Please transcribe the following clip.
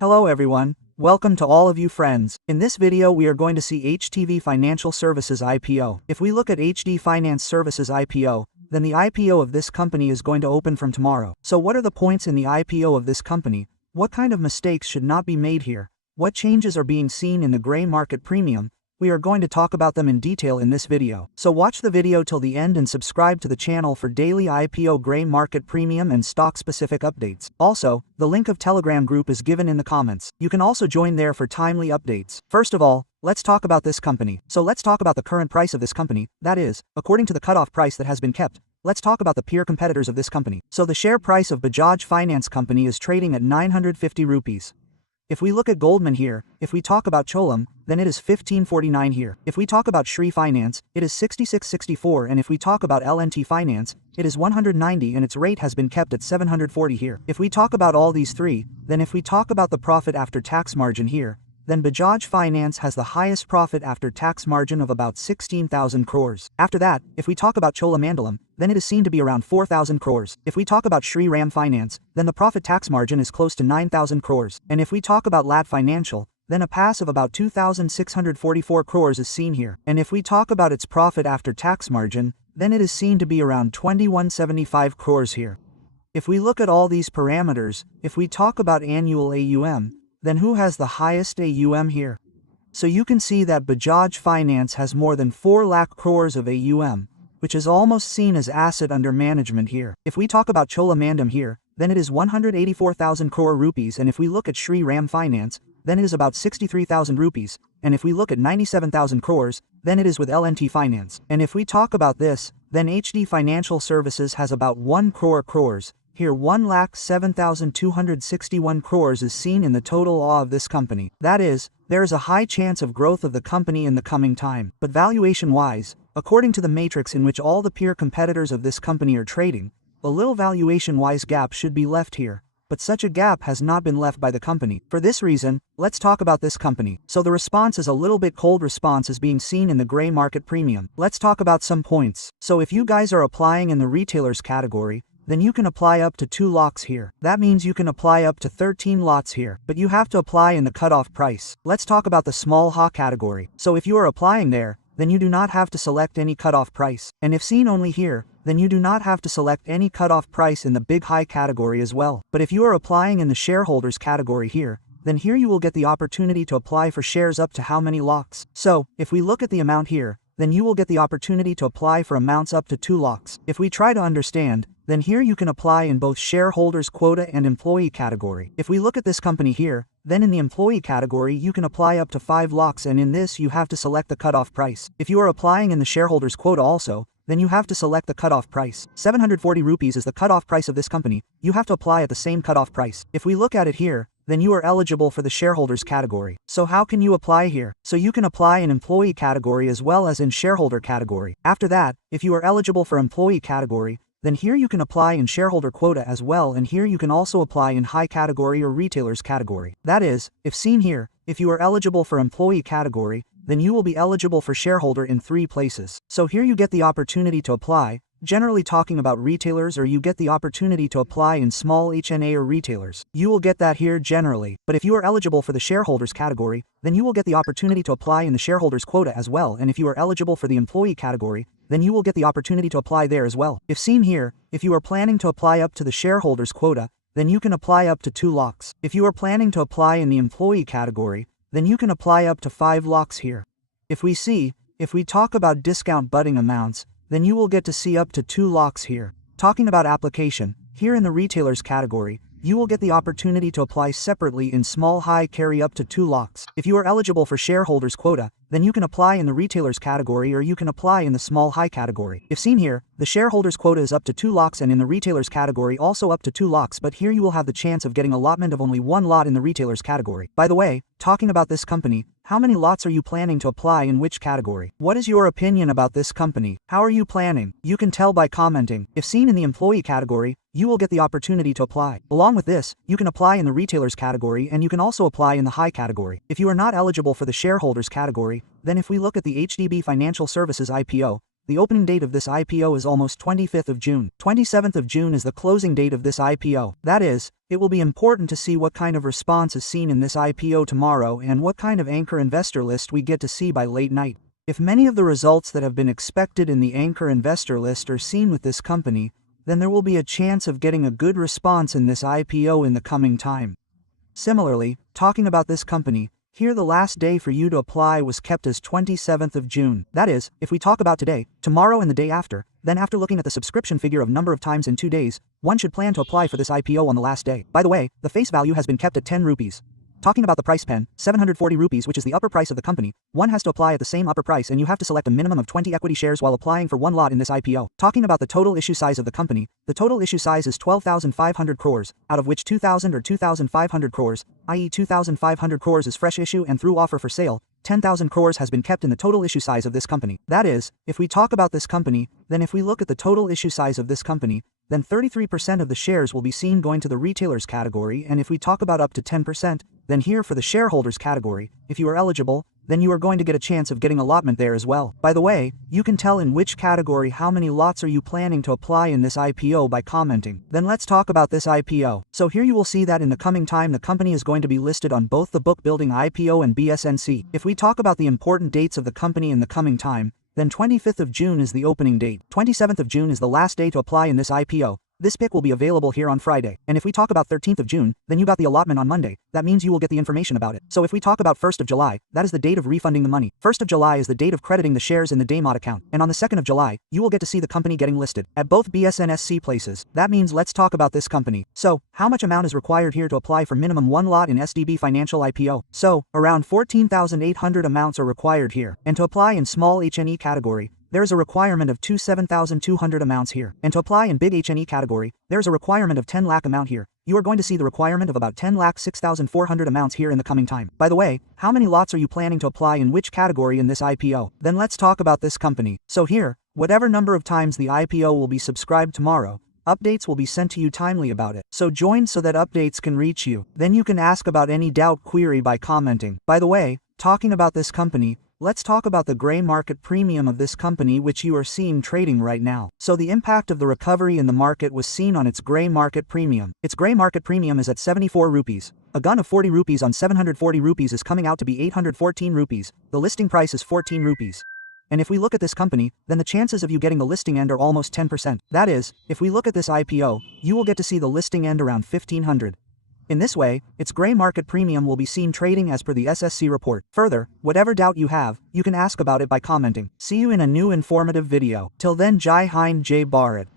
Hello everyone, welcome to all of you friends. In this video we are going to see HDB Financial Services IPO. If we look at HD Finance Services IPO, then the IPO of this company is going to open from tomorrow. So what are the points in the IPO of this company? What kind of mistakes should not be made here? What changes are being seen in the gray market premium? We are going to talk about them in detail in this video. So watch the video till the end and subscribe to the channel for daily IPO gray market premium and stock specific updates. Also, the link of Telegram group is given in the comments. You can also join there for timely updates. First of all, let's talk about this company. So let's talk about the current price of this company, that is, according to the cutoff price that has been kept. Let's talk about the peer competitors of this company. So the share price of Bajaj Finance Company is trading at 950 rupees. If we look at Goldman here, if we talk about Cholam, then it is 1549 here. If we talk about Shri Finance, it is 6664, and if we talk about L&T Finance, it is 190 and its rate has been kept at 740 here. If we talk about all these three, then if we talk about the profit after tax margin here, then Bajaj Finance has the highest profit after tax margin of about 16,000 crores. After that, if we talk about Cholamandalam, then it is seen to be around 4,000 crores. If we talk about Shri Ram Finance, then the profit tax margin is close to 9,000 crores. And if we talk about LAT Financial, then a pass of about 2,644 crores is seen here. And if we talk about its profit after tax margin, then it is seen to be around 2175 crores here. If we look at all these parameters, if we talk about annual AUM, then who has the highest AUM here? So you can see that Bajaj Finance has more than 4 lakh crores of AUM, which is almost seen as asset under management here. If we talk about Cholamandalam here, then it is 184,000 crore rupees, and if we look at Shri Ram Finance, then it is about 63,000 rupees, and if we look at 97,000 crores, then it is with L&T Finance. And if we talk about this, then HD Financial Services has about 1 crore crores. Here 1,07,261 crores is seen in the total AUM of this company. That is, there is a high chance of growth of the company in the coming time. But valuation-wise, according to the matrix in which all the peer competitors of this company are trading, a little valuation-wise gap should be left here. But such a gap has not been left by the company. For this reason, let's talk about this company. So the response is a little bit cold response is being seen in the gray market premium. Let's talk about some points. So if you guys are applying in the retailers category, then you can apply up to 2 lots here. That means you can apply up to 13 lots here, but you have to apply in the cutoff price. Let's talk about the small HA category. So if you are applying there, then you do not have to select any cutoff price. And if seen only here, then you do not have to select any cutoff price in the big high category as well. But if you are applying in the shareholders category here, then here you will get the opportunity to apply for shares up to how many lots. So, if we look at the amount here, then you will get the opportunity to apply for amounts up to 2 lots. If we try to understand, then here you can apply in both shareholders quota and employee category. If we look at this company here, then in the employee category you can apply up to 5 lots, and in this you have to select the cutoff price. If you are applying in the shareholders quota also, then you have to select the cutoff price. 740 rupees is the cutoff price of this company. You have to apply at the same cutoff price. If we look at it here, then you are eligible for the shareholders category. So how can you apply here? So you can apply in employee category as well as in shareholder category. After that, if you are eligible for employee category, then here you can apply in shareholder quota as well, and here you can also apply in high category or retailers category. That is, if seen here, if you are eligible for employee category, then you will be eligible for shareholder in 3 places. So here you get the opportunity to apply, generally talking about retailers, or you get the opportunity to apply in small HNA or retailers. You will get that here generally. But if you are eligible for the shareholders category, then you will get the opportunity to apply in the shareholders quota as well, and if you are eligible for the employee category, then you will get the opportunity to apply there as well. If seen here, if you are planning to apply up to the shareholders quota, then you can apply up to 2 lots. If you are planning to apply in the employee category, then you can apply up to 5 lots here. If we talk about discount budding amounts, then you will get to see up to 2 lots here. Talking about application, here in the retailers category, you will get the opportunity to apply separately in small high carry up to 2 lots. If you are eligible for shareholders quota, then you can apply in the retailers category, or you can apply in the small high category. If seen here, the shareholders quota is up to 2 lots, and in the retailers category also up to 2 lots, but here you will have the chance of getting allotment of only 1 lot in the retailers category. By the way, talking about this company, how many lots are you planning to apply in which category? What is your opinion about this company? How are you planning? You can tell by commenting. If seen in the employee category, you will get the opportunity to apply. Along with this, you can apply in the retailers category, and you can also apply in the high category. If you are not eligible for the shareholders category, then if we look at the HDB Financial Services IPO, the opening date of this IPO is almost 25th of June. 27th of June is the closing date of this IPO. That is, it will be important to see what kind of response is seen in this IPO tomorrow and what kind of anchor investor list we get to see by late night. If many of the results that have been expected in the anchor investor list are seen with this company, then there will be a chance of getting a good response in this IPO in the coming time. Similarly, talking about this company, here the last day for you to apply was kept as 27th of June. That is, if we talk about today, tomorrow and the day after, then after looking at the subscription figure of number of times in 2 days, one should plan to apply for this IPO on the last day. By the way, the face value has been kept at 10 rupees. Talking about the price pen, 740 rupees, which is the upper price of the company, one has to apply at the same upper price and you have to select a minimum of 20 equity shares while applying for one lot in this IPO. Talking about the total issue size of the company, the total issue size is 12,500 crores, out of which 2,000 or 2,500 crores, i.e. 2,500 crores is fresh issue and through offer for sale, 10,000 crores has been kept in the total issue size of this company. That is, if we talk about this company, then if we look at the total issue size of this company, then 33% of the shares will be seen going to the retailers category, and if we talk about up to 10%, then here for the shareholders category, if you are eligible, then you are going to get a chance of getting allotment there as well. By the way, you can tell in which category how many lots are you planning to apply in this IPO by commenting. Then let's talk about this IPO. So here you will see that in the coming time the company is going to be listed on both the book building IPO and BSNC. If we talk about the important dates of the company in the coming time, then 25th of June is the opening date. 27th of June is the last day to apply in this IPO. This pick will be available here on Friday. And if we talk about 13th of June, then you got the allotment on Monday. That means you will get the information about it. So if we talk about 1st of July, that is the date of refunding the money. 1st of July is the date of crediting the shares in the Daymod account. And on the 2nd of July, you will get to see the company getting listed at both BSNSC places. That means let's talk about this company. So, how much amount is required here to apply for minimum one lot in SDB Financial IPO? So, around 14,800 amounts are required here. And to apply in small HNE category, there is a requirement of 7,200 amounts here. And to apply in big HNE category, there is a requirement of 10 lakh amount here. You are going to see the requirement of about 10 lakh 6,400 amounts here in the coming time. By the way, how many lots are you planning to apply in which category in this IPO? Then let's talk about this company. So here, whatever number of times the IPO will be subscribed tomorrow, updates will be sent to you timely about it. So join so that updates can reach you. Then you can ask about any doubt query by commenting. By the way, talking about this company, let's talk about the gray market premium of this company which you are seeing trading right now. So the impact of the recovery in the market was seen on its gray market premium. Its gray market premium is at 74 rupees. A gun of 40 rupees on 740 rupees is coming out to be 814 rupees. The listing price is 14 rupees. And if we look at this company, then the chances of you getting the listing end are almost 10%. That is, if we look at this IPO, you will get to see the listing end around 1500. In this way, its gray market premium will be seen trading as per the SSC report. Further, whatever doubt you have, you can ask about it by commenting. See you in a new informative video. Till then, Jai Hind, Jai Bharat.